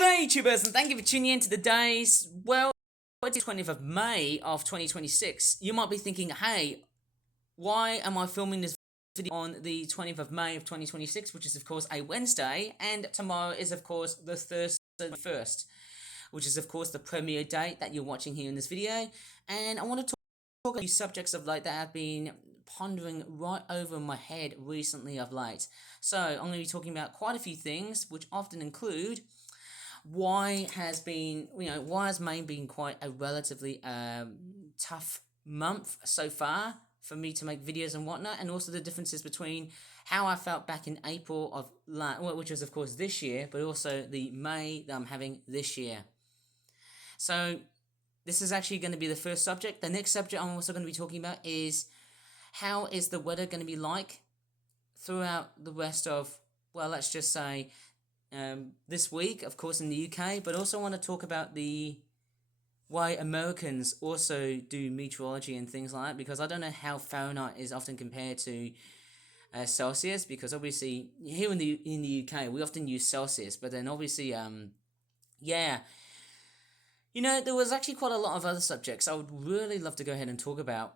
G'day YouTubers, and thank you for tuning in to the days, well, it's the 20th of May of 2026. You might be thinking, hey, why am I filming this video on the 20th of May of 2026, which is of course a Wednesday, and tomorrow is of course the Thursday 1st, which is of course the premiere date that you're watching here in this video. And I want to talk about a few subjects of late that have been pondering right over my head recently of late. So I'm going to be talking about quite a few things, which often include why has May been quite a relatively tough month so far for me to make videos and whatnot, and also the differences between how I felt back in April of which was of course this year, but also the May that I'm having this year. So this is actually going to be the first subject. The next subject I'm also going to be talking about is how is the weather going to be like throughout the rest of, well, let's just say this week, of course, in the UK, but also want to talk about the why Americans also do meteorology and things like that, because I don't know how Fahrenheit is often compared to Celsius, because obviously here in the UK we often use Celsius, but then obviously there was actually quite a lot of other subjects I would really love to go ahead and talk about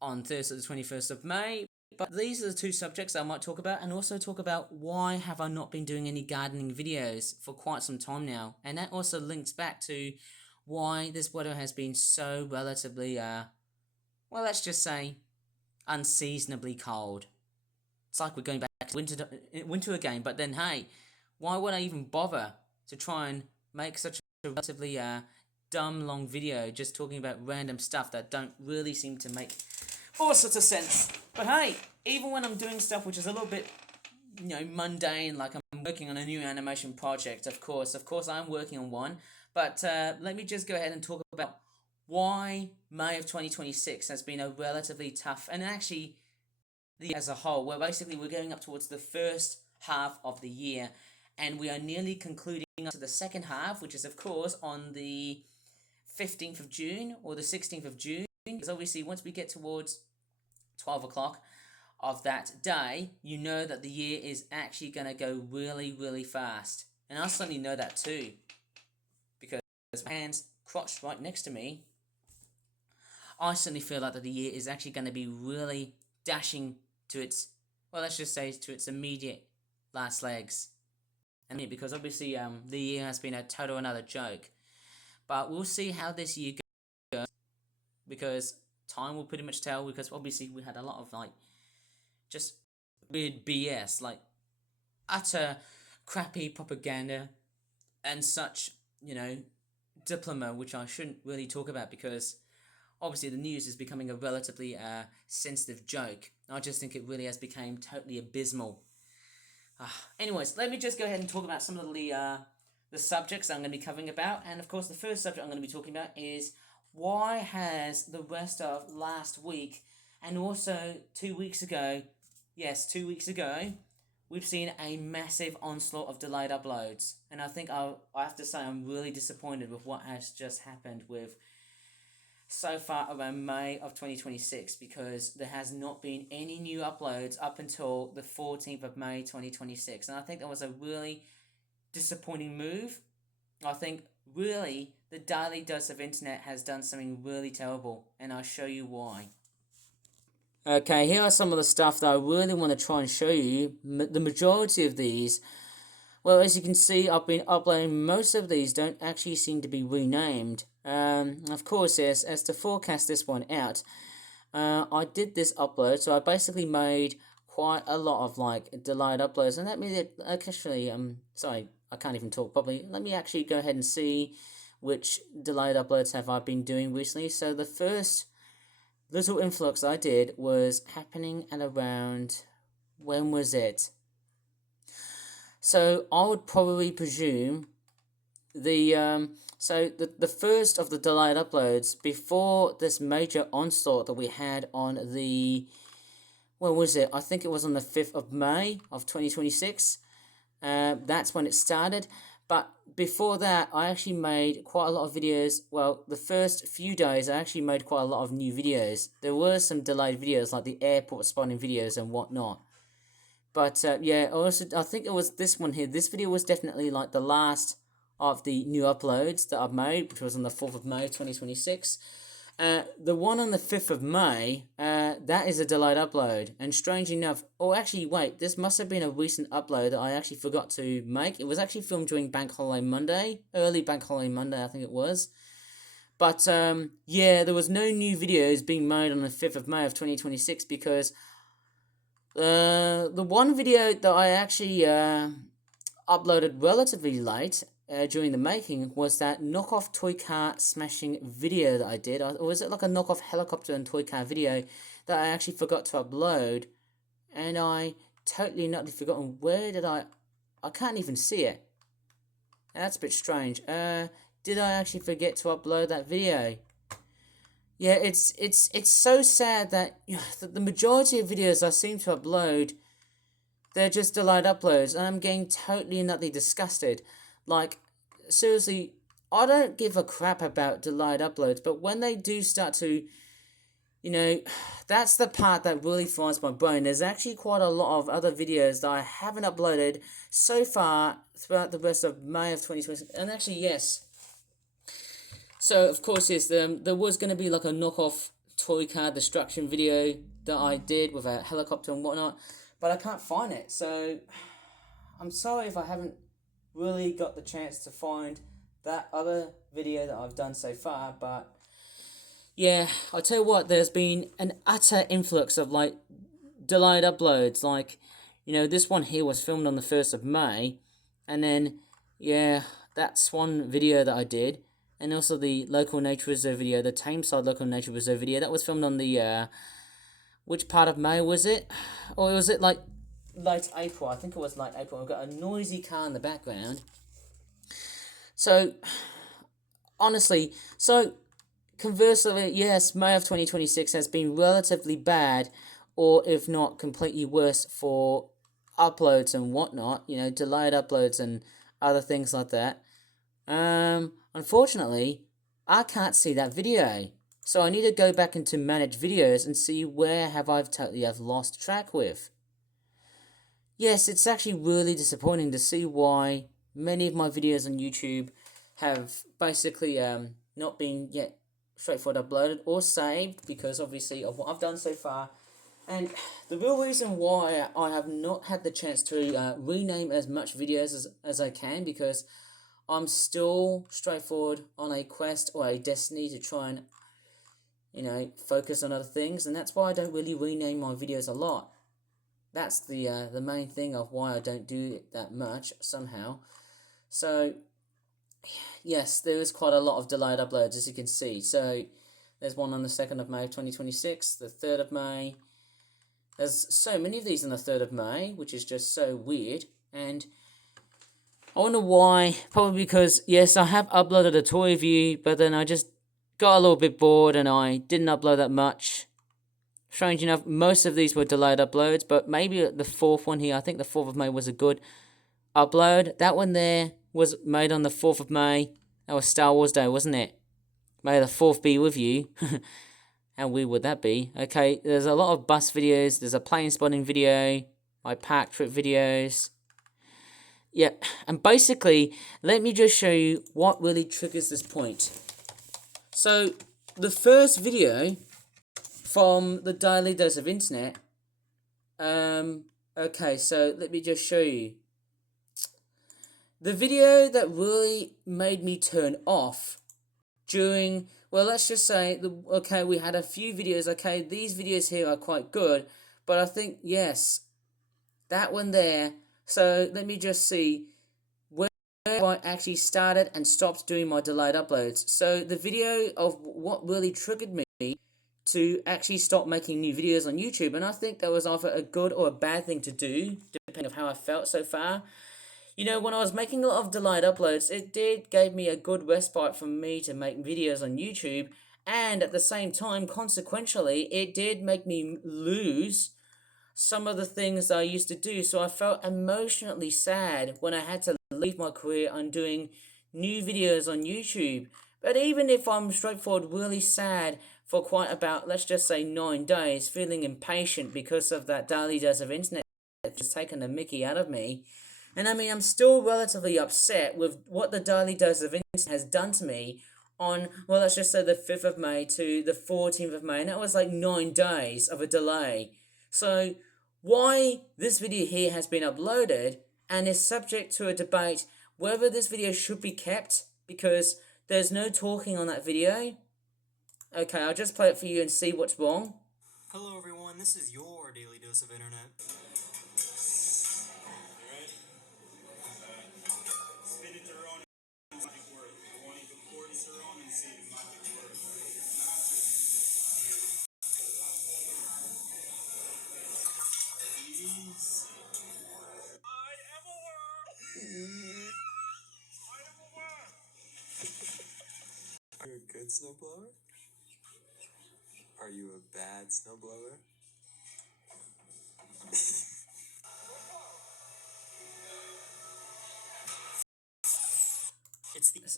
on Thursday the 21st of May. But these are the two subjects I might talk about, and also talk about why have I not been doing any gardening videos for quite some time now. And that also links back to why this weather has been so relatively, well, let's just say, unseasonably cold. It's like we're going back to winter again, but then hey, why would I even bother to try and make such a relatively dumb long video just talking about random stuff that don't really seem to make all sorts of sense. But hey, even when I'm doing stuff which is a little bit, mundane, like I'm working on a new animation project, of course I'm working on one, but let me just go ahead and talk about why May of 2026 has been a relatively tough, and actually as a whole, where basically we're going up towards the first half of the year, and we are nearly concluding to the second half, which is of course on the 15th of June or the 16th of June, because obviously once we get towards 12 o'clock of that day, you know that the year is actually going to go really, really fast. And I certainly know that too, because my hand's crotched right next to me. I certainly feel like that the year is actually going to be really dashing to its, well, let's just say to its immediate last legs. And because obviously the year has been a total another joke. But we'll see how this year goes, because time will pretty much tell, because obviously we had a lot of just weird BS, like utter crappy propaganda and such, diploma, which I shouldn't really talk about, because obviously the news is becoming a relatively sensitive joke. I just think it really has become totally abysmal. Anyways, let me just go ahead and talk about some of the subjects I'm going to be covering about. And of course the first subject I'm going to be talking about is why has the rest of last week, and also 2 weeks ago, yes, 2 weeks ago, we've seen a massive onslaught of delayed uploads. And I think I have to say I'm really disappointed with what has just happened with so far around May of 2026, because there has not been any new uploads up until the 14th of May 2026. And I think that was a really disappointing move. I think really the Daily Dose of Internet has done something really terrible, and I'll show you why. Okay, here are some of the stuff that I really want to try and show you. The majority of these, well, as you can see, I've been uploading. Most of these don't actually seem to be renamed. Of course, yes, as to forecast this one out, I did this upload, so I basically made quite a lot of delayed uploads, and let me actually sorry, I can't even talk properly. Let me actually go ahead and see which delayed uploads have I been doing recently. So the first little influx I did was happening at around, when was it? So I would probably presume the first of the delayed uploads before this major onslaught that we had on the, when was it? I think it was on the 5th of May of 2026. That's when it started. But before that, I actually made quite a lot of videos. Well, the first few days, I actually made quite a lot of new videos. There were some delayed videos, like the airport spotting videos and whatnot. But yeah, also I think it was this one here. This video was definitely like the last of the new uploads that I've made, which was on the 4th of May 2026. The one on the 5th of May, that is a delayed upload. And strange enough, oh, actually, wait, this must have been a recent upload that I actually forgot to make. It was actually filmed during Bank Holiday Monday, early Bank Holiday Monday, I think it was. But, yeah, there was no new videos being made on the 5th of May of 2026 because the one video that I actually uploaded relatively late during the making was that knockoff toy car smashing video that I did. Or was it like a knockoff helicopter and toy car video that I actually forgot to upload? And I totally not forgotten. Where did I can't even see it. That's a bit strange. Did I actually forget to upload that video? Yeah, it's so sad that the majority of videos I seem to upload, they're just delayed uploads, and I'm getting totally and utterly disgusted. Like, seriously, I don't give a crap about delayed uploads, but when they do start to, that's the part that really fries my brain. There's actually quite a lot of other videos that I haven't uploaded so far throughout the rest of May of 2020. And actually, yes. So, of course, yes, there was going to be like a knockoff toy car destruction video that I did with a helicopter and whatnot, but I can't find it. So, I'm sorry if I haven't really got the chance to find that other video that I've done so far, but yeah, I'll tell you what, there's been an utter influx of like delayed uploads. Like, this one here was filmed on the 1st of May, and then, yeah, that's one video that I did. And also the local nature reserve video, the Tameside local nature reserve video, that was filmed on the, which part of May was it? Or was it like late April? I think it was late April. I've got a noisy car in the background. So, honestly, conversely, yes, May of 2026 has been relatively bad, or if not completely worse for uploads and whatnot, delayed uploads and other things like that. Unfortunately, I can't see that video. So I need to go back into manage videos and see where have I lost track with. Yes, it's actually really disappointing to see why many of my videos on YouTube have basically not been yet straightforward uploaded or saved because obviously of what I've done so far. And the real reason why I have not had the chance to rename as much videos as I can, because I'm still straightforward on a quest or a destiny to try and, focus on other things, and that's why I don't really rename my videos a lot. That's the main thing of why I don't do it that much somehow. So, yes, there is quite a lot of delayed uploads, as you can see. So, there's one on the 2nd of May 2026, the 3rd of May. There's so many of these on the 3rd of May, which is just so weird, and I wonder why. Probably because, yes, I have uploaded a toy review, but then I just got a little bit bored and I didn't upload that much. Strange enough, most of these were delayed uploads, but maybe the 4th one here, I think the 4th of May was a good upload. That one there was made on the 4th of May. That was Star Wars Day, wasn't it? May the 4th be with you. How weird would that be? Okay, there's a lot of bus videos. There's a plane spotting video. My park trip videos. Yeah, and basically, let me just show you what really triggers this point. So, the first video from the Daily Dose of Internet, okay, so let me just show you. The video that really made me turn off during, well, let's just say, okay, we had a few videos, okay, these videos here are quite good, but I think, yes, that one there, so let me just see where I actually started and stopped doing my delayed uploads. So the video of what really triggered me to actually stop making new videos on YouTube, and I think that was either a good or a bad thing to do, depending on how I felt so far. When I was making a lot of delayed uploads, it gave me a good respite from me to make videos on YouTube, and at the same time, consequentially, it did make me lose some of the things I used to do, so I felt emotionally sad when I had to leave my career on doing new videos on YouTube. But even if I'm straightforward really sad for quite about, let's just say 9 days, feeling impatient because of that Daily Dose of Internet that's taken the mickey out of me, And I mean, I'm still relatively upset with what the Daily Dose of Instant has done to me on, well, let's just say the 5th of May to the 14th of May, and that was like 9 days of a delay. So, why this video here has been uploaded and is subject to a debate whether this video should be kept, because there's no talking on that video. Okay, I'll just play it for you and see what's wrong. Hello everyone, this is your Daily Dose of Internet. Spin it around and magic word. I want you to pour this around and say the magic word. Please. I am a worm. I am a worm. Are you a good snowblower? Are you a bad snowblower?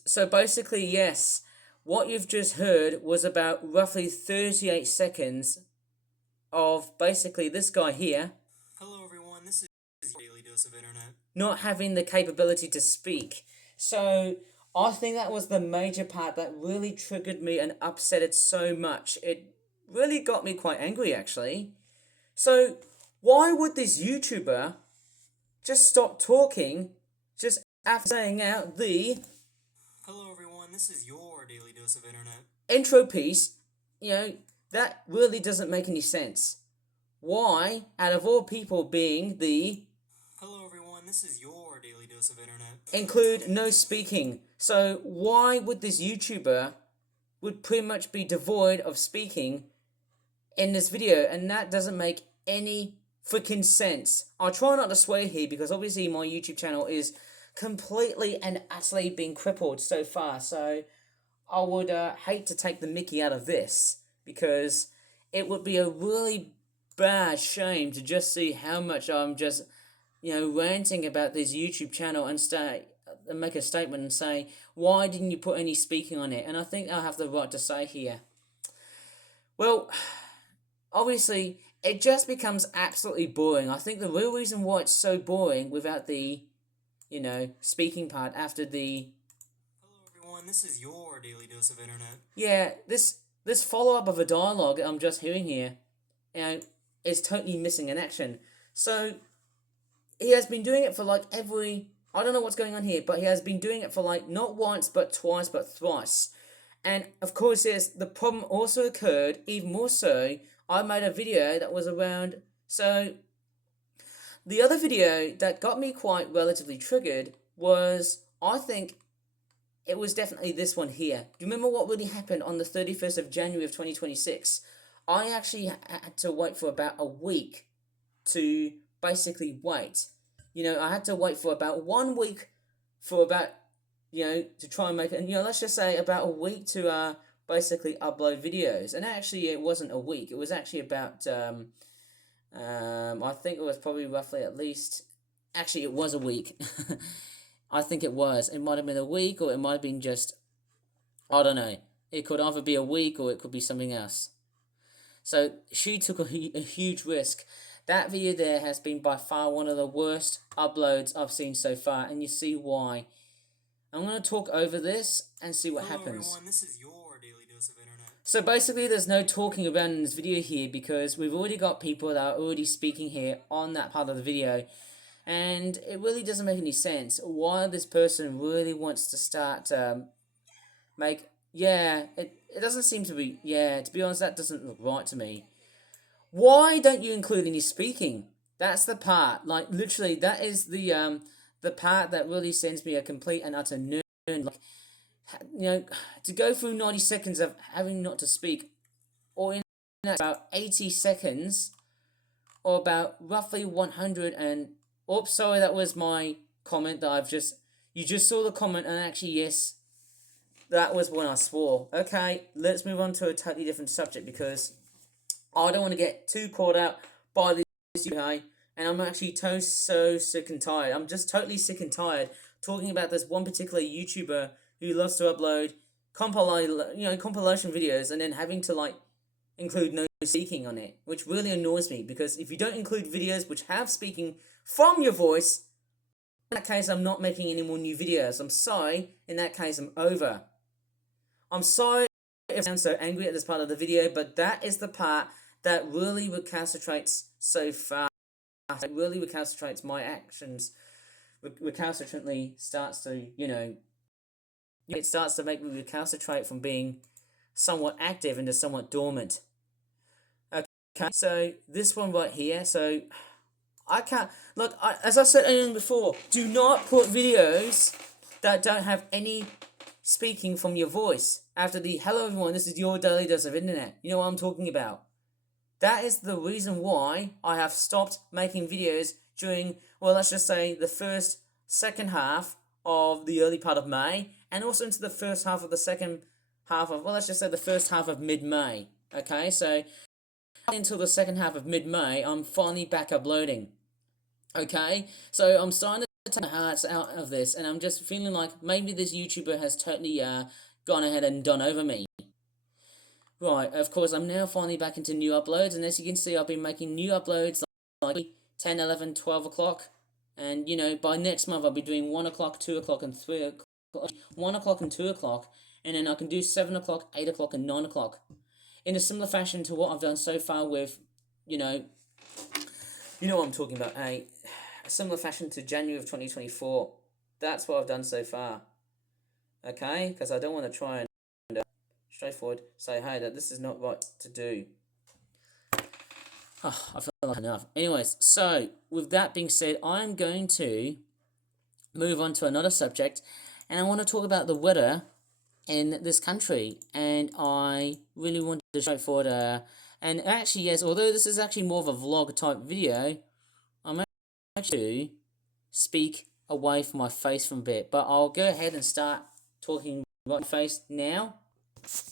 So basically, yes, what you've just heard was about roughly 38 seconds of basically this guy here. Hello everyone, this is Daily Dose of Internet. Not having the capability to speak. So I think that was the major part that really triggered me and upset it so much. It really got me quite angry, actually. So why would this YouTuber just stop talking just after saying out the Hello everyone, this is your Daily Dose of Internet. intro piece? You know, that really doesn't make any sense. Why, out of all people being the Hello everyone, this is your Daily Dose of Internet. include no speaking. So why would this YouTuber would pretty much be devoid of speaking in this video? And that doesn't make any freaking sense. I'll try not to swear here because obviously my YouTube channel is completely and utterly being crippled so far. So I would hate to take the mickey out of this because it would be a really bad shame to just see how much I'm just, ranting about this YouTube channel and make a statement and say, why didn't you put any speaking on it? And I think I have the right to say here. Well, obviously, it just becomes absolutely boring. I think the real reason why it's so boring without the, speaking part after the... Hello everyone, this is your Daily Dose of Internet. Yeah, this follow-up of a dialogue I'm just hearing here, is totally missing in action. So, he has been doing it for like I don't know what's going on here, but he has been doing it for like not once, but twice, but thrice. And of course, the problem also occurred, even more so, I made a video that was around, so the other video that got me quite relatively triggered was, I think, it was definitely this one here. Do you remember what really happened on the 31st of January of 2026? I actually had to wait for about a week to basically wait. I had to wait for about 1 week for about, to try and make it, let's just say about a week to basically upload videos. And actually, it wasn't a week. It was actually about, I think it was probably roughly at least, actually it was a week. I think it was. It might have been a week or it might have been just, I don't know. It could either be a week or it could be something else. So she took a huge risk. That video there has been by far one of the worst uploads I've seen so far, and you see why. I'm going to talk over this and see what happens. Everyone, this is your Daily Dose of Internet. So basically there's no talking around in this video here because we've already got people that are already speaking here on that part of the video. And it really doesn't make any sense why this person really wants to start it doesn't seem to be, to be honest, that doesn't look right to me. Why don't you include any speaking? That's the part, like literally that is the part that really sends me a complete and utter nerd. Like, to go through 90 seconds of having not to speak, or in about 80 seconds, or about roughly 100 and... Oops, sorry, that was my comment that you just saw the comment, and actually, yes, that was when I swore. Okay, let's move on to a totally different subject, because I don't want to get too caught out by this, okay? And I'm actually so sick and tired. I'm just totally sick and tired talking about this one particular YouTuber who loves to upload compilation videos and then having to, include no speaking on it, which really annoys me, because if you don't include videos which have speaking from your voice, that case, I'm not making any more new videos. I'm sorry. In that case, I'm over. I'm sorry if I'm so angry at this part of the video, but that is the part that really recalcitrates so fast. It really recalcitrates my actions. Recalcitrantly starts to, it starts to make me recalcitrate from being somewhat active into somewhat dormant. Okay, so this one right here, so I can't, look, as I said earlier before, do not put videos that don't have any speaking from your voice after the hello everyone, this is your daily dose of internet. You know what I'm talking about. That is the reason why I have stopped making videos during, well, let's just say the second half of the early part of May, and also into the first half of the second half of, well, let's just say the first half of mid-May. Okay, so until the second half of mid-May, I'm finally back uploading. Okay, so I'm starting to take my hearts out of this, and I'm just feeling like maybe this YouTuber has totally gone ahead and done over me. Right, of course, I'm now finally back into new uploads, and as you can see, I've been making new uploads like 10, 11, 12 o'clock, and, by next month, I'll be doing 1 o'clock, 2 o'clock, and 3 o'clock, 1 o'clock and 2 o'clock, and then I can do 7 o'clock, 8 o'clock, and 9 o'clock, in a similar fashion to what I've done so far with, you know what I'm talking about, a similar fashion to January of 2024. That's what I've done so far, okay, because I don't want to try and straightforward say, hey, that this is not right to do. Oh, I feel like enough. Anyways, so with that being said, I'm going to move on to another subject, and I want to talk about the weather in this country. And I really wanted to straightforward, and actually, yes, although this is actually more of a vlog type video, I'm actually speak away from my face from a bit, but I'll go ahead and start talking right face now.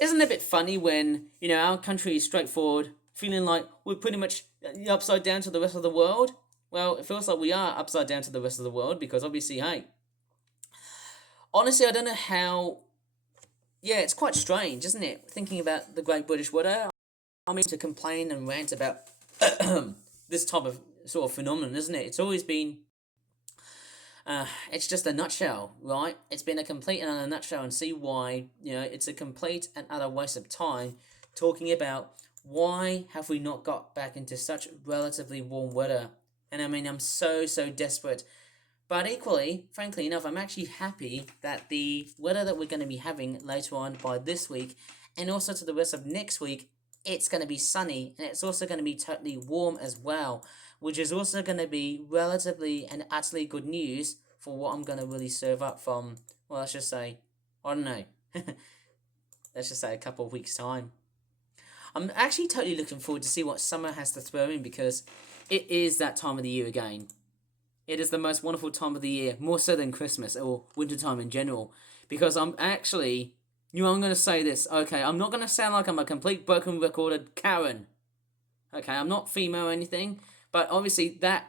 Isn't it a bit funny when, our country is straightforward, feeling like we're pretty much upside down to the rest of the world? Well, it feels like we are upside down to the rest of the world because obviously, hey, honestly, I don't know how, it's quite strange, isn't it? Thinking about the Great British Weather, I mean, to complain and rant about this type of sort of phenomenon, isn't it? It's always been, it's just a nutshell, right? It's been a complete and utter nutshell, and see why, it's a complete and utter waste of time talking about why have we not got back into such relatively warm weather. And I mean, I'm so desperate. But equally, frankly enough, I'm actually happy that the weather that we're going to be having later on by this week, and also to the rest of next week, it's going to be sunny, and it's also going to be totally warm as well, which is also going to be relatively and utterly good news for what I'm going to really serve up from, well, let's just say, I don't know, let's just say a couple of weeks' time. I'm actually totally looking forward to see what summer has to throw in, because it is that time of the year again. It is the most wonderful time of the year, more so than Christmas or wintertime in general, because I'm actually, I'm going to say this, okay, I'm not going to sound like I'm a complete broken recorded Karen. Okay, I'm not female or anything, but obviously that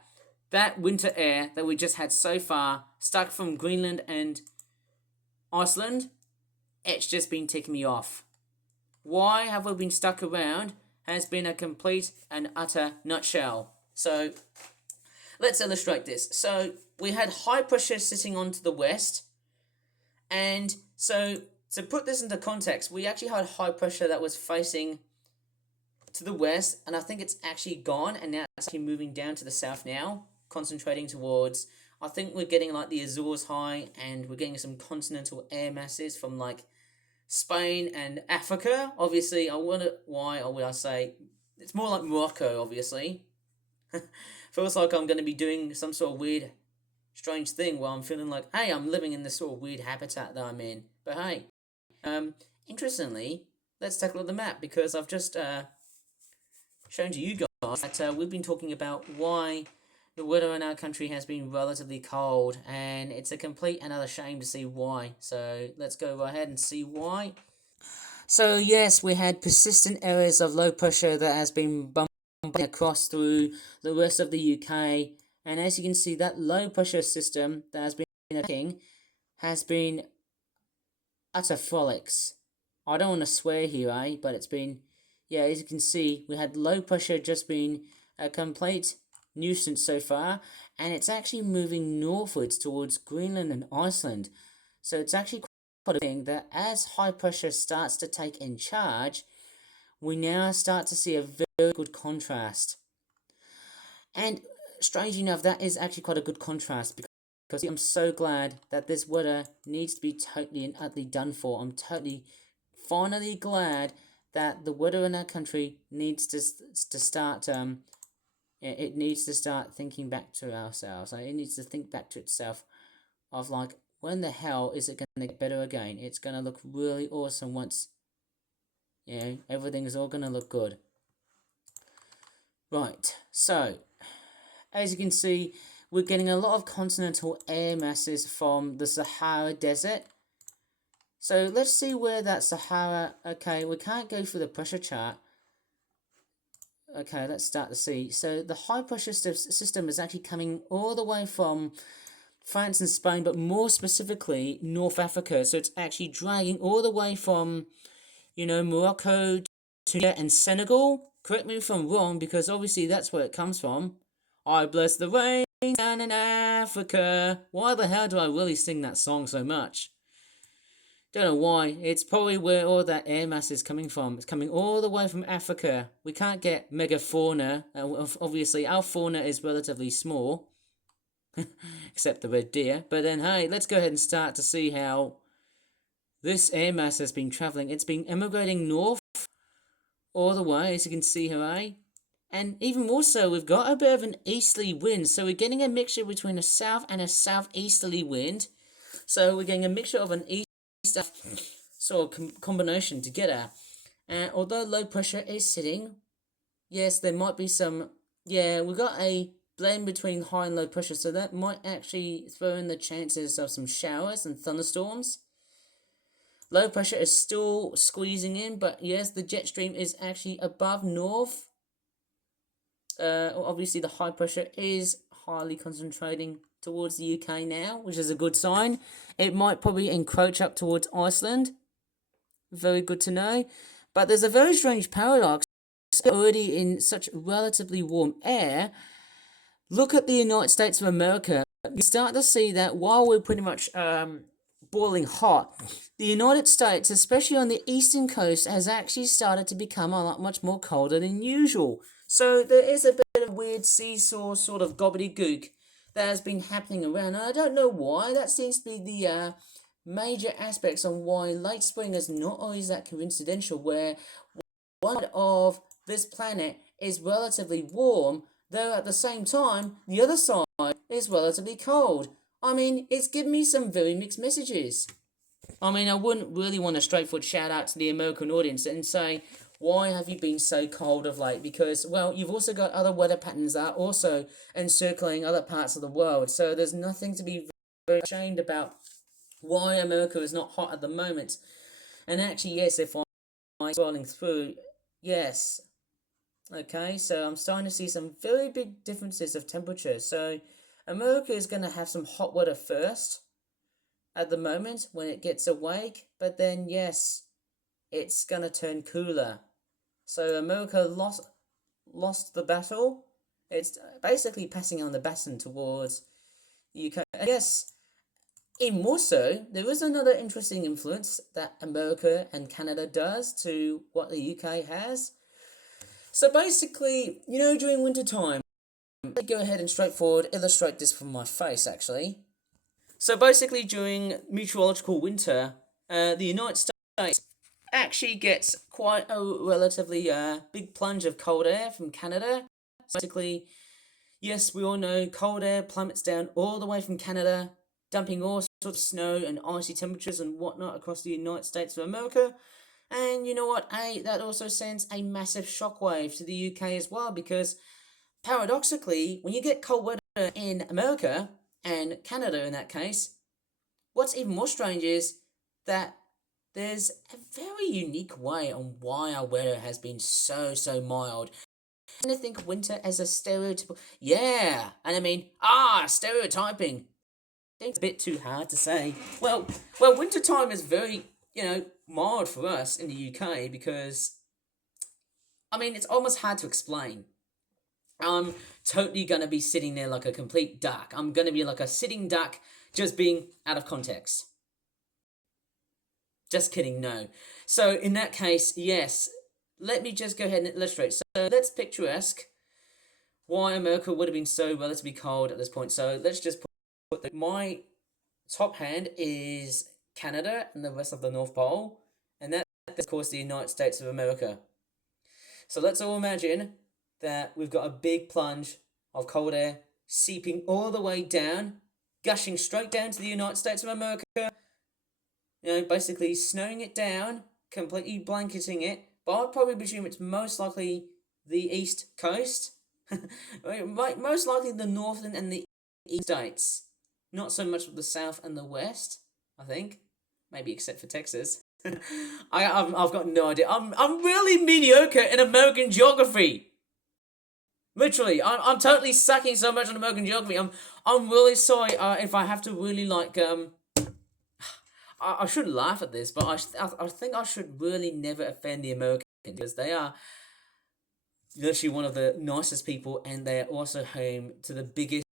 winter air that we just had so far, stuck from Greenland and Iceland, it's just been ticking me off. Why have we been stuck around has been a complete and utter nutshell. So, let's illustrate this. So, we had high pressure sitting onto the west, and so to put this into context, we actually had high pressure that was facing to the west, and I think it's actually gone, and now it's actually moving down to the south now, concentrating towards, I think we're getting like the Azores high, and we're getting some continental air masses from like Spain and Africa. Obviously, I wonder why, or would I say, it's more like Morocco, obviously. Feels like I'm going to be doing some sort of weird, strange thing where I'm feeling like, hey, I'm living in this sort of weird habitat that I'm in. But hey, interestingly, let's take a look at the map, because I've just shown to you guys that we've been talking about why the weather in our country has been relatively cold, and it's a complete and utter shame to see why. So let's go right ahead and see why. So yes, we had persistent areas of low pressure that has been bumping across through the rest of the UK, and as you can see, that low pressure system that has been working has been utter frolics. I don't want to swear here, but it's been, as you can see, we had low pressure just been a complete nuisance so far, and it's actually moving northwards towards Greenland and Iceland. So it's actually quite a thing that as high pressure starts to take in charge, we now start to see a very good contrast. And strange enough, that is actually quite a good contrast because I'm so glad that this weather needs to be totally and utterly done for. I'm totally, finally glad that the weather in our country needs to start it needs to start thinking back to ourselves. Like, it needs to think back to itself of like, when the hell is it going to get better again? It's going to look really awesome once, everything is all going to look good. Right, so as you can see, we're getting a lot of continental air masses from the Sahara Desert. So let's see where that Sahara... Okay, we can't go through the pressure chart. Okay, let's start to see. So the high pressure system is actually coming all the way from France and Spain, but more specifically North Africa. So it's actually dragging all the way from, Morocco to and Senegal. Correct me if I'm wrong, because obviously that's where it comes from. I bless the rain down in Africa. Why the hell do I really sing that song so much? Don't know why. It's probably where all that air mass is coming from. It's coming all the way from Africa. We can't get megafauna. Obviously, our fauna is relatively small. Except the red deer. But then, hey, let's go ahead and start to see how this air mass has been travelling. It's been emigrating north all the way, as you can see here, eh? And even more so, we've got a bit of an easterly wind. So we're getting a mixture between a south and a southeasterly wind. So we're getting a mixture of an east sort of combination together. Although low pressure is sitting, yes, there might be some... Yeah, we've got a blend between high and low pressure. So that might actually throw in the chances of some showers and thunderstorms. Low pressure is still squeezing in, but yes, the jet stream is actually above north. Obviously, the high pressure is highly concentrating towards the UK now, which is a good sign. It might probably encroach up towards Iceland. Very good to know. But there's a very strange paradox. Already in such relatively warm air, look at the United States of America. You start to see that while we're pretty much boiling hot, the United States, especially on the eastern coast, has actually started to become a lot much more colder than usual. So there is a bit of weird seesaw sort of gobbledygook that has been happening around. And I don't know why. That seems to be the major aspects on why late spring is not always that coincidental, where one side of this planet is relatively warm, though at the same time, the other side is relatively cold. I mean, it's given me some very mixed messages. I mean, I wouldn't really want a straightforward shout out to the American audience and say, why have you been so cold of late? Because, well, you've also got other weather patterns that are also encircling other parts of the world. So there's nothing to be very ashamed about why America is not hot at the moment. And actually, yes, if I'm scrolling through, yes. Okay, so I'm starting to see some very big differences of temperature. So America is going to have some hot weather first at the moment when it gets awake, but then yes, it's going to turn cooler. So America lost the battle. It's basically passing on the baton towards the UK. I guess, even more so, there is another interesting influence that America and Canada does to what the UK has. So basically, during winter time, let me go ahead and straightforward illustrate this from my face, actually. So basically, during meteorological winter, the United States actually gets quite a relatively big plunge of cold air from Canada. Basically, yes, we all know cold air plummets down all the way from Canada, dumping all sorts of snow and icy temperatures and whatnot across the United States of America. And you know what? That also sends a massive shockwave to the UK as well, because paradoxically, when you get cold weather in America, and Canada in that case, what's even more strange is that there's a very unique way on why our weather has been so mild. I tend to think of winter as a stereotypical... Yeah, and I mean, stereotyping. It's a bit too hard to say. Well, winter time is very, mild for us in the UK because, I mean, it's almost hard to explain. I'm totally gonna be sitting there like a complete duck. I'm gonna be like a sitting duck, just being out of context. Just kidding, no. So in that case, yes, let me just go ahead and illustrate. So let's picturesque why America would have been so relatively cold at this point. So let's just put my top hand is Canada and the rest of the North Pole, and that is, of course, the United States of America. So let's all imagine that we've got a big plunge of cold air seeping all the way down, gushing straight down to the United States of America, basically snowing it down, completely blanketing it. But I'd probably presume it's most likely the East Coast, most likely the northern and the east states, not so much the South and the West. I think, maybe except for Texas. I've got no idea. I'm really mediocre in American geography. Literally, I'm totally sucking so much on American geography. I'm really sorry if I have to really I shouldn't laugh at this, but I think I should really never offend the Americans because they are literally one of the nicest people, and they are also home to the biggest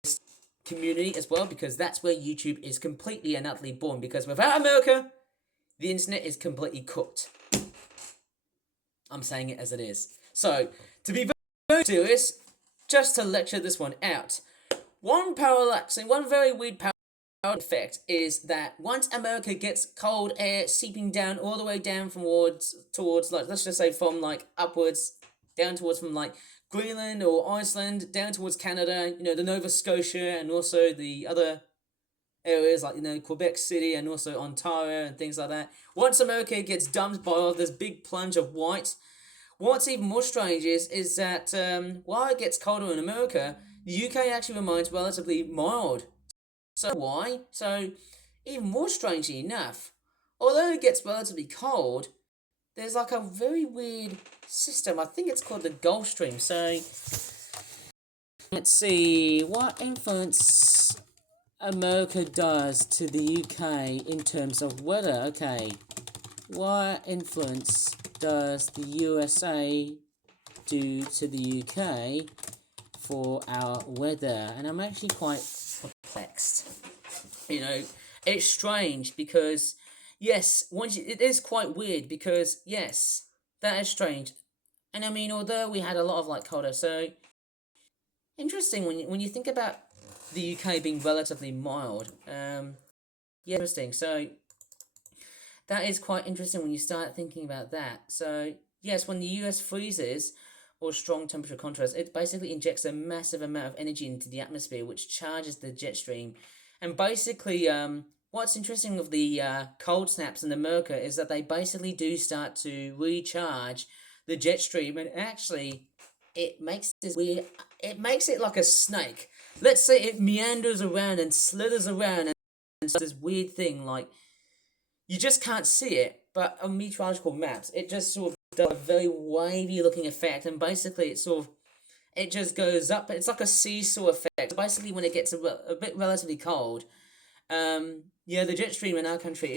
community as well, because that's where YouTube is completely and utterly born. Because without America, the internet is completely cooked. I'm saying it as it is. So, to be very serious, just to lecture this one out, one parallax and one very weird parallax effect is that once America gets cold air seeping down all the way down towards like, let's just say from like upwards down towards from like Greenland or Iceland down towards Canada, the Nova Scotia and also the other areas like Quebec City and also Ontario and things like that. Once America gets dumped by all this big plunge of white, what's even more strange is that while it gets colder in America, the UK actually remains relatively mild. So why? So even more strangely enough, although it gets relatively cold, there's like a very weird system. I think it's called the Gulf Stream. So let's see what influence America does to the UK in terms of weather. Okay, what influence does the USA do to the UK for our weather? And I'm actually quite perplexed. It's strange because yes, it is quite weird because yes, that is strange. And I mean, although we had a lot of like colder, so interesting when you think about the UK being relatively mild. Interesting. So that is quite interesting when you start thinking about that. So yes, when the US freezes or strong temperature contrast, it basically injects a massive amount of energy into the atmosphere, which charges the jet stream. And basically, what's interesting with the cold snaps in America is that they basically do start to recharge the jet stream, and actually, it makes this weird. It makes it like a snake. Let's say it meanders around and slithers around, and does this weird thing like you just can't see it, but on meteorological maps, it just sort of does a very wavy looking effect, and basically it just goes up. It's like a seesaw effect. Basically, when it gets a bit relatively cold, the jet stream in our country,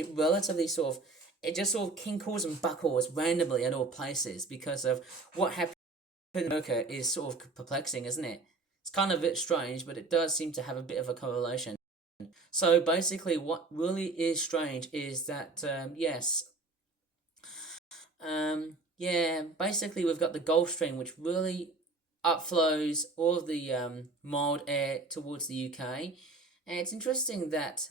it just sort of kinkles and buckles randomly at all places because of what happened in America is sort of perplexing, isn't it? It's kind of a bit strange, but it does seem to have a bit of a correlation. So basically, what really is strange is that, basically we've got the Gulf Stream, which really upflows all of the mild air towards the UK. And it's interesting that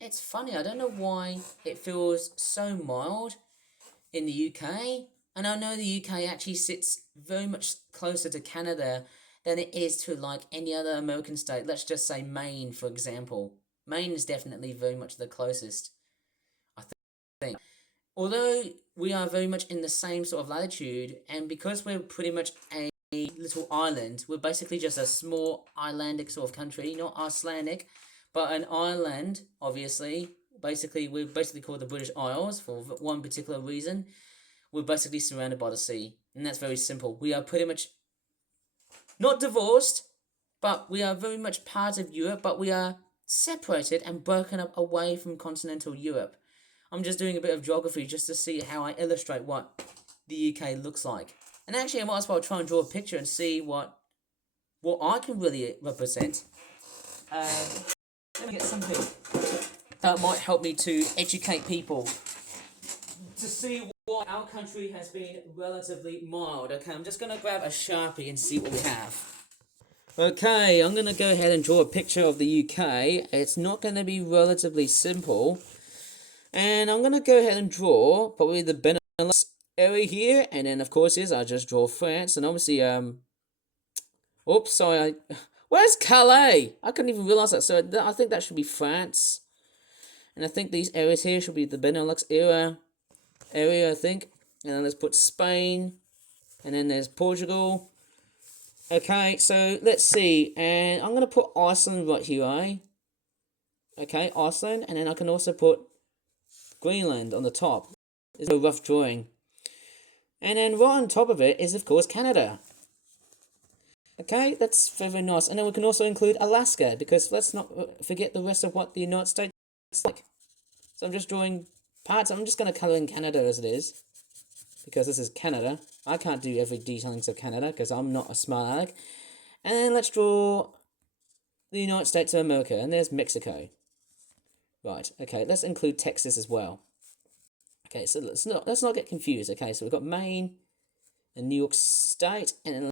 it's funny, I don't know why it feels so mild in the UK. And I know the UK actually sits very much closer to Canada than it is to like any other American state. Let's just say Maine, for example. Maine is definitely very much the closest, I think. Although we are very much in the same sort of latitude, and because we're pretty much a little island, we're basically just a small islandic sort of country, not Icelandic, but an island, obviously. We're basically called the British Isles for one particular reason. We're basically surrounded by the sea, and that's very simple. We are pretty much not divorced, but we are very much part of Europe, but we are separated and broken up away from continental Europe. I'm just doing a bit of geography just to see how I illustrate what the UK looks like. And actually, I might as well try and draw a picture and see what I can really represent. Let me get something that might help me to educate people to see why our country has been relatively mild. Okay, I'm just gonna grab a Sharpie and see what we have. Okay, I'm gonna go ahead and draw a picture of the UK. It's not gonna be relatively simple. And I'm gonna go ahead and draw probably the Benelux area here, and then of course I just draw France, and obviously oops, sorry, where's Calais? I couldn't even realize that. So I think that should be France, and I think these areas here should be the Benelux area, I think. And then let's put Spain, and then there's Portugal. Okay, so let's see, and I'm gonna put Iceland right here, eh? Okay, Iceland, and then I can also put Greenland on the top. It's a rough drawing. And then right on top of it is, of course, Canada. Okay, that's very, very nice. And then we can also include Alaska, because let's not forget the rest of what the United States is like. So I'm just drawing parts. I'm just going to colour in Canada as it is, because this is Canada. I can't do every detailings of Canada, because I'm not a smart aleck. And then let's draw the United States of America, and there's Mexico. Right, okay, let's include Texas as well. Okay, so let's not get confused. Okay, so we've got Maine and New York State, and then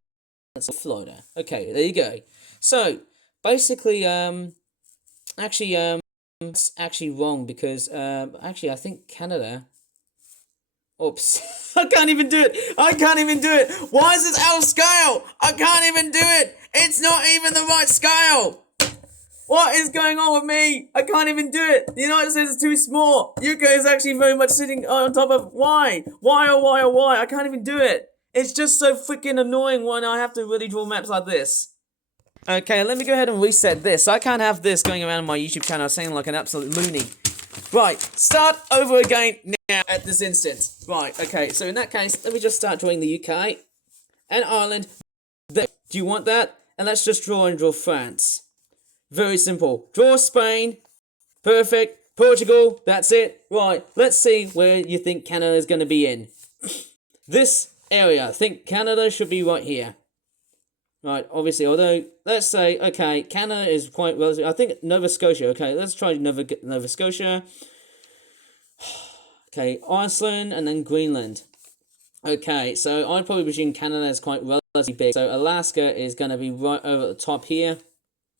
let's go Florida. Okay, there you go. So basically, it's actually wrong, because actually I think Canada. Oops, I can't even do it. Why is this out of scale? I can't even do it. It's not even the right scale. What is going on with me? I can't even do it. The United States is too small. UK is actually very much sitting on top of why? Why? I can't even do it. It's just so freaking annoying when I have to really draw maps like this. Okay, let me go ahead and reset this. I can't have this going around my YouTube channel saying like an absolute loony. Right, start over again now at this instant. Right, okay, so in that case, let me just start drawing the UK and Ireland. Do you want that? And let's just draw France. Very simple. Draw Spain. Perfect. Portugal. That's it. Right. Let's see where you think Canada is going to be in. This area. I think Canada should be right here. Right. Obviously, although, let's say, okay, Canada is quite relative. I think Nova Scotia. Okay, let's try Nova Scotia. Okay, Iceland and then Greenland. Okay, so I'd probably presume Canada is quite relatively big. So Alaska is going to be right over the top here.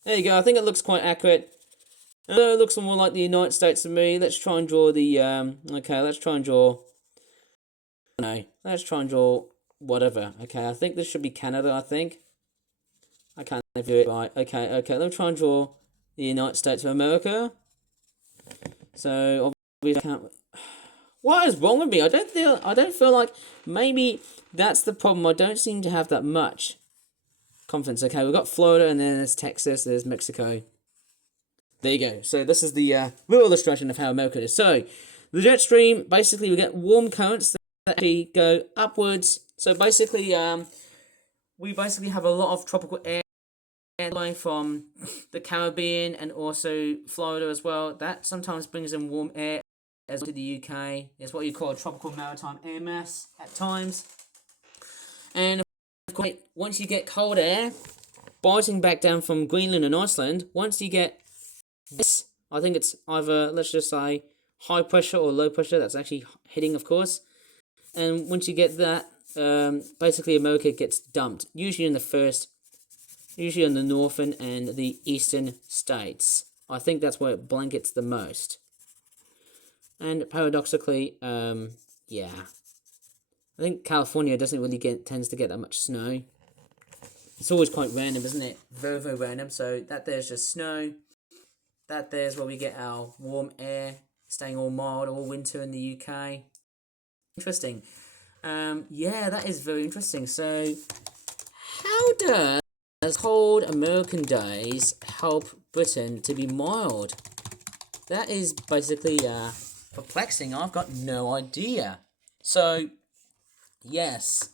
There you go, I think it looks quite accurate. It looks more like the United States to me. Let's try and draw the, let's try and draw whatever. Okay, I think this should be Canada, I think. I can't do it right. Okay, let me try and draw the United States of America. So, obviously, I can't... What is wrong with me? I don't feel like maybe that's the problem. I don't seem to have that much confidence. Okay, we've got Florida, and then there's Texas, there's Mexico. There you go. So this is the real illustration of how America is. So the jet stream, basically we get warm currents that actually go upwards. So basically, we basically have a lot of tropical air from the Caribbean and also Florida as well. That sometimes brings in warm air as well to the UK. It's what you call a tropical maritime air mass at times. And once you get cold air biting back down from Greenland and Iceland, once you get this, I think it's either, let's just say, high pressure or low pressure, that's actually hitting, of course. And once you get that, basically America gets dumped, usually in the northern and the eastern states. I think that's where it blankets the most. And paradoxically, yeah. I think California doesn't really tends to get that much snow. It's always quite random, isn't it? Very, very random. So that there's just snow. That there's where we get our warm air, staying all mild all winter in the UK. Interesting. Yeah, that is very interesting. So, how does cold American days help Britain to be mild? That is basically perplexing. I've got no idea. So, yes,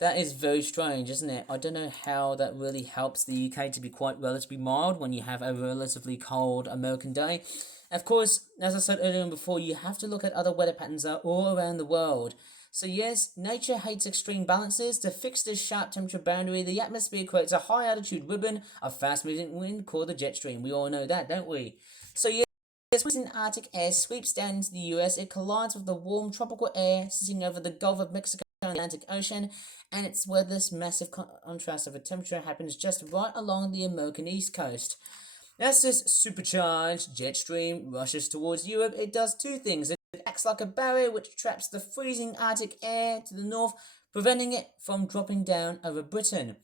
that is very strange, isn't it? I don't know how that really helps the UK to be quite relatively mild when you have a relatively cold American day. Of course, as I said earlier and before, you have to look at other weather patterns that are all around the world. So yes, nature hates extreme balances. To fix this sharp temperature boundary, the atmosphere creates a high altitude ribbon of fast moving wind called the jet stream. We all know that, don't we? So yes, when Arctic air sweeps down into the US, it collides with the warm tropical air sitting over the Gulf of Mexico and the Atlantic Ocean, and it's where this massive contrast of a temperature happens just right along the American East Coast. As this supercharged jet stream rushes towards Europe, it does two things. It acts like a barrier which traps the freezing Arctic air to the north, preventing it from dropping down over Britain.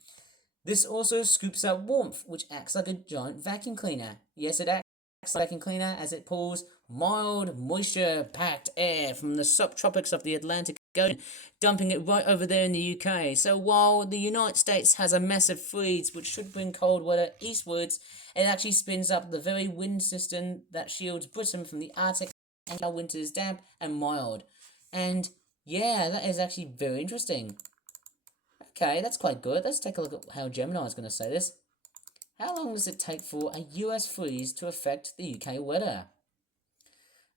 This also scoops out warmth, which acts like a giant vacuum cleaner. Yes, it acts like a vacuum cleaner as it pulls mild, moisture-packed air from the subtropics of the Atlantic Ocean, dumping it right over there in the UK. So while the United States has a massive freeze, which should bring cold weather eastwards, it actually spins up the very wind system that shields Britain from the Arctic, and our winter is damp and mild. And yeah, that is actually very interesting. Okay, that's quite good. Let's take a look at how Gemini is going to say this. How long does it take for a US freeze to affect the UK weather?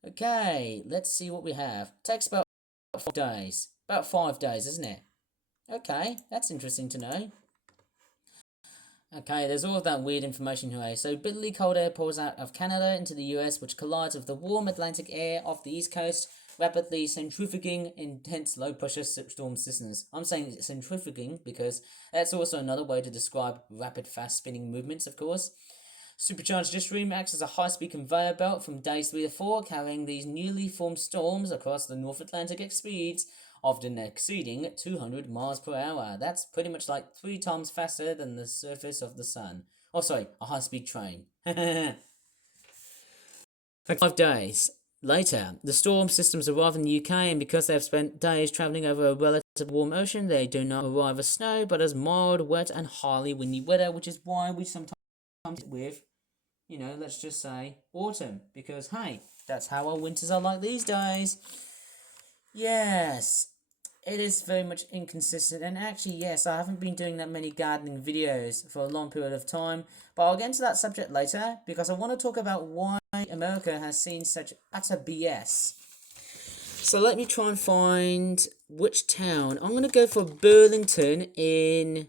Okay, let's see what we have. It takes about 4 days. About 5 days, isn't it? Okay, that's interesting to know. Okay, there's all of that weird information here. So bitterly cold air pours out of Canada into the US, which collides with the warm Atlantic air off the east coast, rapidly centrifuging intense low-pressure storm systems. I'm saying centrifuging because that's also another way to describe rapid, fast-spinning movements, of course. Supercharged jet stream acts as a high-speed conveyor belt from days 3 to 4, carrying these newly formed storms across the North Atlantic at speeds often exceeding 200 miles per hour. That's pretty much like 3 times faster than the surface of the sun. Oh, sorry, a high-speed train. 5 days later, the storm systems arrive in the UK, and because they have spent days travelling over a relatively warm ocean, they do not arrive as snow, but as mild, wet, and highly windy weather, which is why we sometimes get with, let's just say autumn, because hey, that's how our winters are like these days. Yes, it is very much inconsistent, and actually, yes, I haven't been doing that many gardening videos for a long period of time, but I'll get into that subject later, because I want to talk about why America has seen such utter BS. So let me try and find which town. I'm going to go for Burlington in...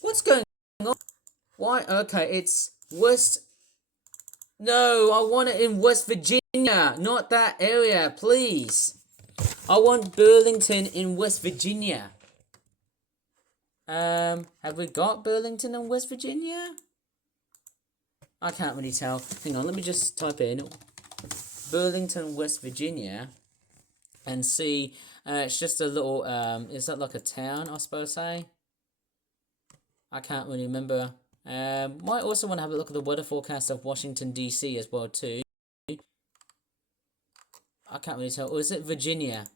What's going on? Why? Okay, it's West... No, I want it in West Virginia, not that area, please. I want Burlington in West Virginia. Have we got Burlington in West Virginia? I can't really tell. Hang on, let me just type in Burlington, West Virginia, and see. It's just a little, is that like a town, I suppose say? I can't really remember. Might also want to have a look at the weather forecast of Washington, D.C. as well, too. I can't really tell. Or is it Virginia?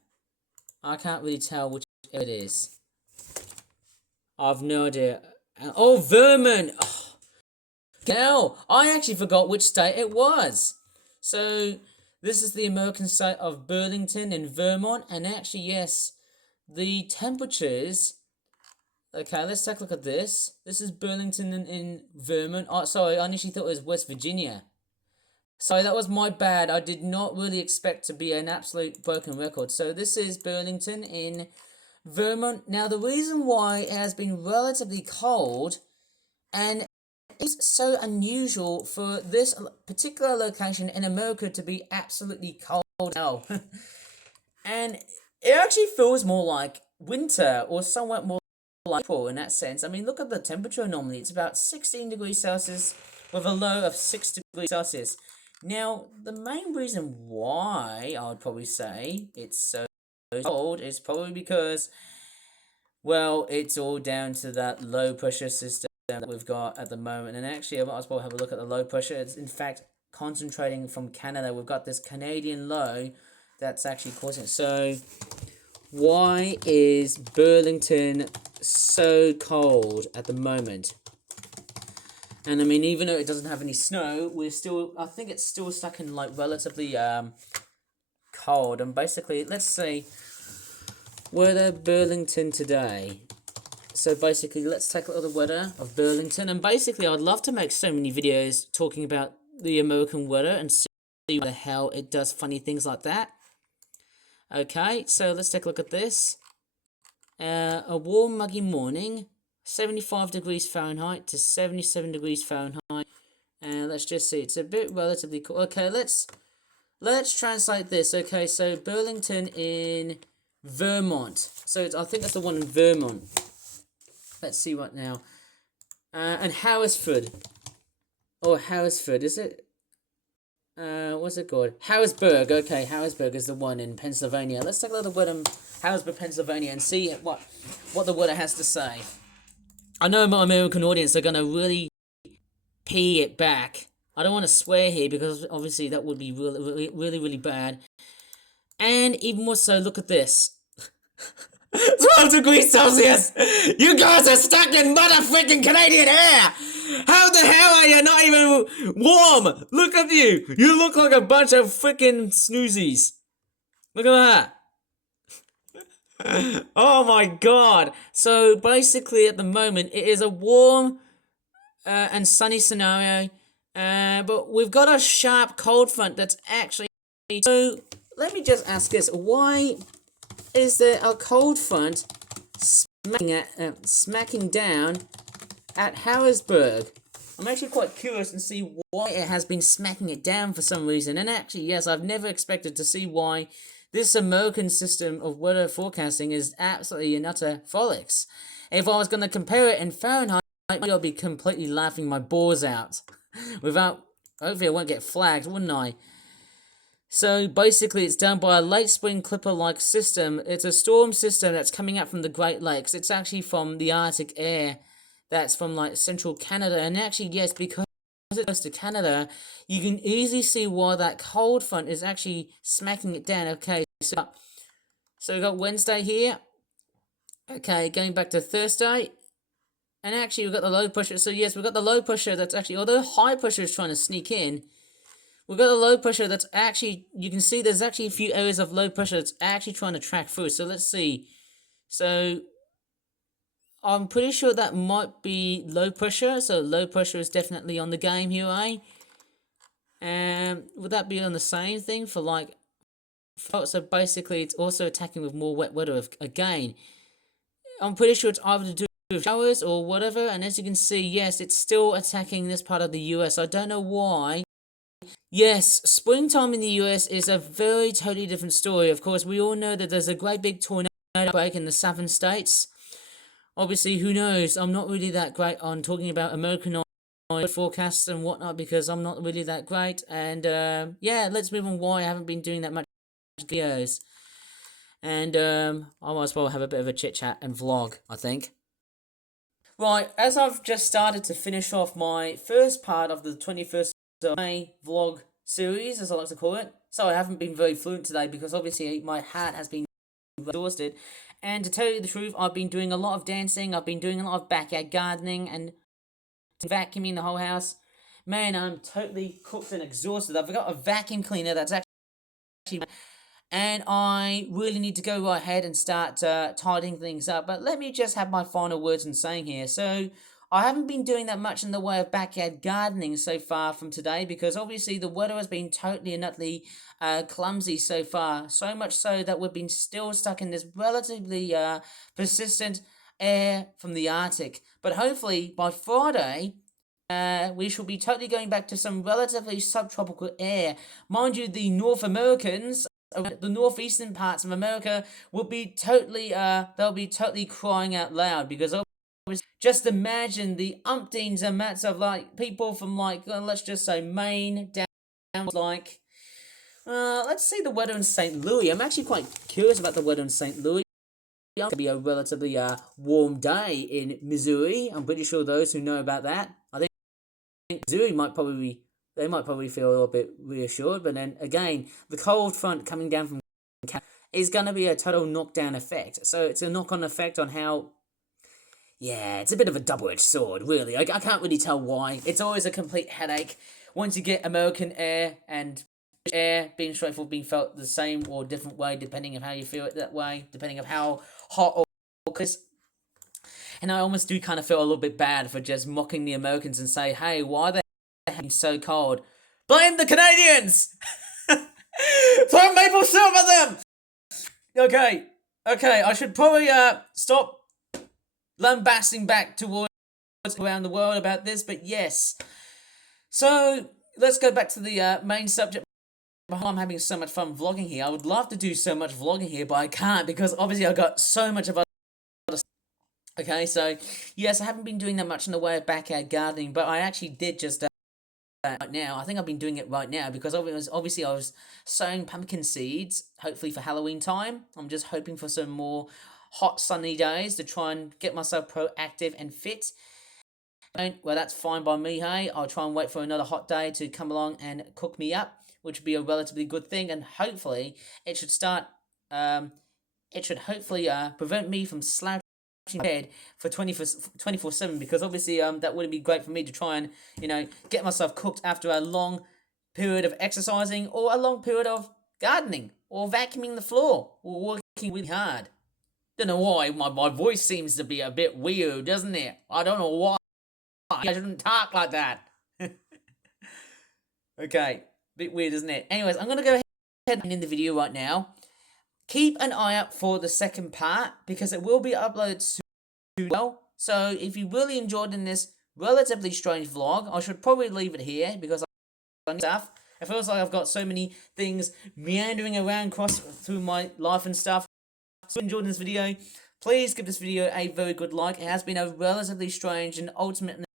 I can't really tell which it is. I've no idea. Oh, Vermont! Oh, hell, I actually forgot which state it was. So, this is the American state of Burlington in Vermont. And actually, yes, the temperatures... Okay, let's take a look at this. This is Burlington in Vermont. Oh, sorry, I initially thought it was West Virginia. Sorry, that was my bad. I did not really expect to be an absolute broken record. So this is Burlington in Vermont. Now, the reason why it has been relatively cold, and it's so unusual for this particular location in America to be absolutely cold now. And it actually feels more like winter, or somewhat more like April in that sense. I mean, look at the temperature normally. It's about 16 degrees Celsius with a low of 6 degrees Celsius. Now, the main reason why I would probably say it's so cold is probably because, well, it's all down to that low pressure system that we've got at the moment. And actually, I might as well have a look at the low pressure. It's in fact concentrating from Canada. We've got this Canadian low that's actually causing it. So, why is Burlington so cold at the moment? And I mean, even though it doesn't have any snow, I think it's still stuck in like relatively cold. And basically, let's see, weather Burlington today. So basically, let's take a look at the weather of Burlington. And basically, I'd love to make so many videos talking about the American weather and see how it does funny things like that. Okay, so let's take a look at this. A warm, muggy morning, 75 degrees Fahrenheit to 77 degrees Fahrenheit. And let's just see, it's a bit relatively cool. Okay, let's translate this. Okay, so Burlington in Vermont. So I think that's the one in Vermont. Let's see what now. And Harrisford. Or Harrisford, is it? What's it called? Harrisburg. Okay, Harrisburg is the one in Pennsylvania. Let's take a look at the word in Harrisburg, Pennsylvania, and see what the word has to say. I know my American audience are gonna really pee it back. I don't want to swear here because obviously that would be really bad. And even more so, look at this. 12 degrees Celsius! You guys are stuck in motherfucking Canadian air! How the hell are you not even warm? Look at you! You look like a bunch of freaking snoozies. Look at that. Oh my god. So basically at the moment it is a warm and sunny scenario. But we've got a sharp cold front that's actually... So let me just ask this. Why is there a cold front smacking down at Harrisburg? I'm actually quite curious to see why it has been smacking it down for some reason. And actually, yes, I've never expected to see why this American system of weather forecasting is absolutely and utter frolics. If I was going to compare it in Fahrenheit, I'd be completely laughing my balls out. Hopefully I won't get flagged, wouldn't I? So basically it's done by a late spring clipper-like system. It's a storm system that's coming out from the Great Lakes. It's actually from the Arctic air that's from like central Canada. And actually, yes, because it's close to Canada, you can easily see why that cold front is actually smacking it down. Okay, so we got Wednesday here. Okay, going back to Thursday. And actually we've got the low pressure. So yes, we've got the low pressure that's actually, although high pressure is trying to sneak in, we've got the low pressure that's actually, you can see there's actually a few areas of low pressure that's actually trying to track through. So let's see. So I'm pretty sure that might be low pressure. So low pressure is definitely on the game here, eh? And would that be on the same thing for like... So basically it's also attacking with more wet weather again. I'm pretty sure it's either to do with showers or whatever. And as you can see, yes, it's still attacking this part of the US. I don't know why. Yes, springtime in the US is a very totally different story. Of course, we all know that there's a great big tornado outbreak in the southern states. Obviously, who knows? I'm not really that great on talking about American forecasts and whatnot because I'm not really that great. And yeah, let's move on why I haven't been doing that much videos. And I might as well have a bit of a chit chat and vlog, I think. Right, as I've just started to finish off my first part of the 21st May vlog series, as I like to call it. So I haven't been very fluent today because obviously my heart has been exhausted. And to tell you the truth, I've been doing a lot of dancing, I've been doing a lot of backyard gardening and vacuuming the whole house. Man, I'm totally cooked and exhausted. I've got a vacuum cleaner that's actually... And I really need to go right ahead and start tidying things up. But let me just have my final words in saying here. So I haven't been doing that much in the way of backyard gardening so far from today because obviously the weather has been totally and utterly clumsy so far. So much so that we've been still stuck in this relatively persistent air from the Arctic. But hopefully by Friday... we shall be totally going back to some relatively subtropical air. Mind you, the North Americans, the northeastern parts of America, will be totally, they'll be totally crying out loud because just imagine the umpteens amounts of like people from like let's just say Maine down like let's see the weather in St. Louis. I'm actually quite curious about the weather in St. Louis. It's going to be a relatively warm day in Missouri. I'm pretty sure those who know about that, I think Missouri might probably feel a little bit reassured, but then again, the cold front coming down from Canada is going to be a total knockdown effect. So it's a knock-on effect on how, yeah, it's a bit of a double-edged sword, really. I can't really tell why. It's always a complete headache once you get American air and air being straightforward being felt the same or different way, depending on how you feel it that way, depending on how hot or cold. And I almost do kind of feel a little bit bad for just mocking the Americans and say, hey, why the hell are you so cold? Blame the Canadians! Throw maple syrup at them! Okay, I should probably stop lambasting back towards around the world about this, but yes. So let's go back to the main subject. I'm having so much fun vlogging here. I would love to do so much vlogging here, but I can't because obviously I got so much of other. Okay, so yes, I haven't been doing that much in the way of backyard gardening, but I actually did just right now. I think I've been doing it right now because obviously I was sowing pumpkin seeds, hopefully for Halloween time. I'm just hoping for some more hot sunny days to try and get myself proactive and fit. Well, that's fine by me, hey. I'll try and wait for another hot day to come along and cook me up, which would be a relatively good thing, and hopefully it should start. It should hopefully prevent me from slouching bed for 24/7 because obviously that wouldn't be great for me to try and get myself cooked after a long period of exercising or a long period of gardening or vacuuming the floor or working really hard. Don't know why my voice seems to be a bit weird, doesn't it? I don't know why. I shouldn't talk like that. Okay, bit weird, isn't it? Anyways, I'm gonna go ahead and end the video right now. Keep an eye out for the second part because it will be uploaded soon. Well, so if you really enjoyed in this relatively strange vlog, I should probably leave it here because I stuff. It feels like I've got so many things meandering around through my life and stuff. So if you enjoyed this video, please give this video a very good like. It has been a relatively strange and ultimately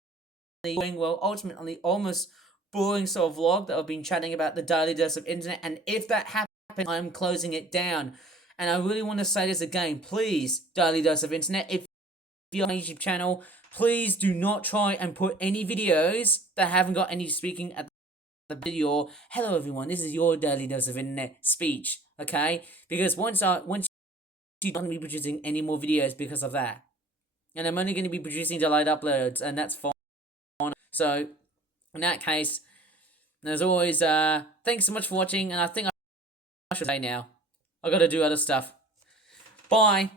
almost boring sort of vlog that I've been chatting about the daily dose of internet, and if that happens, I'm closing it down. And I really want to say this again, please, daily dose of internet, if you're on my YouTube channel, please do not try and put any videos that haven't got any speaking at the video. Hello everyone, this is your daily dose of internet speech, okay? Because once you're not going to be producing any more videos because of that. And I'm only going to be producing delayed uploads, and that's fine. So, in that case, as always, thanks so much for watching, and I think I should say now, I gotta do other stuff. Bye!